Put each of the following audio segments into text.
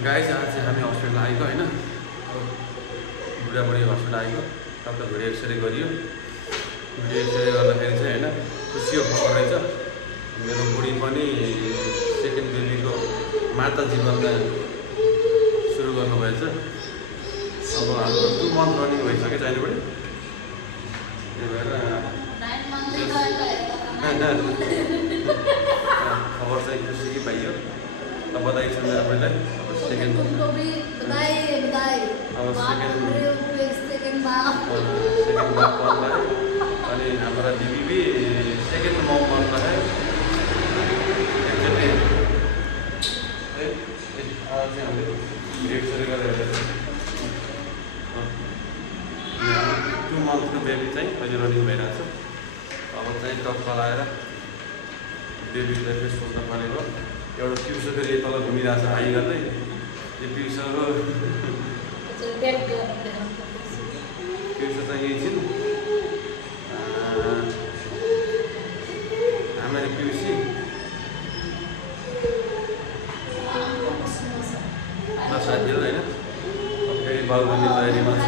Guys आज चाहिँ हामी हस्पिटल आएको होइन, बुढाबुढी हस्पिटल आएको। तपाईँ भिडियो एक्सरे गरियो। भिडियो एक्सरे गर्दाखेरि चाहिँ होइन खुसीको खबर रहेछ। मेरो बुढी पनि सेकेन्ड बेबीको माता जीवनमा सुरु गर्नुभएछ। अब हाम्रो 2 मन्थ रनिङ भइसक्यो चाहिने बुढी। त्यही भएर खबर चाहिँ खुसी पाइयो। त बधाई छ मेरो बुढीलाई। सेकेन्ड बात बन रहा है। अनि हमारा बीबी भी सेकेंड मॉम बन रहा है। टू मंथ को बेबी चाहिँ अहिले रनिङ भइरहेछ। अब चाहिँ टप चलाएर बेबीलाई फेरि सोच्न परेको। एउटा पिउसो फेरि तल घुमिरहेछ हाई गर्दै। त्यो पिउसोको पिउसो चाहिँ यही छिन्। हमारी पिउसी ल साथीहरू होइन फेरि बाल गर्ने तयारीमा छ।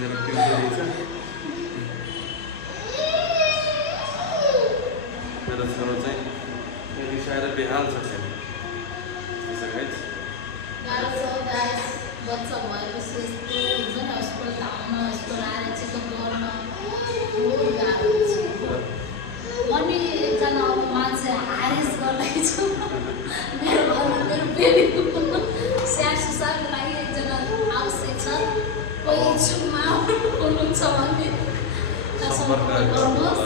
मेरो पिउसी रहेछ। मेरो छोरो चाहिँ रिसाएर बेहाल छ। बच्चा भएपछि यस्तो हुन्छ नि हस्पिटल आउन हस्पिटल आएर चेकअप गर्न बहुत गाह्रो हुन्छ। अनि एकजना अब मान्छे हारेस गर्दैछ मेरो बेबीको स्याहार सुसारको लागि एकजना आवश्यक छ। कोही इच्छुकमा हुनुहुन्छ भने सम्पर्क गर्नुहोस्।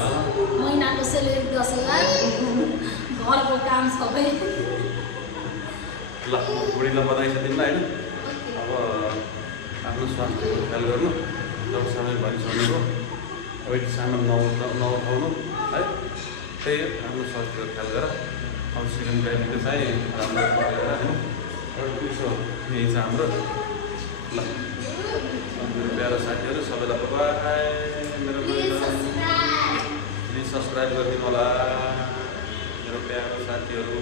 महिनाको सेलेरी 10,000 घरको काम सबै। ल बुढीलाई बधाई छ तिमीलाई होइन। अब आफ्नो स्वास्थ्यको ख्याल गर्नु। जब समय भरि छोड्नुको वेट सामान नउठाउनु है। त्यही हो आफ्नो स्वास्थ्यको ख्याल गर। अब सेकेन्ड बेबीको चाहिँ राम्रो गरेर होइन एउटा पिउसो यही छ हाम्रो। ल मेरो प्यारो साथीहरू सबैलाई बाई। मेरो प्लिज सब्सक्राइब गरिदिनु होला मेरो प्यारो साथीहरू।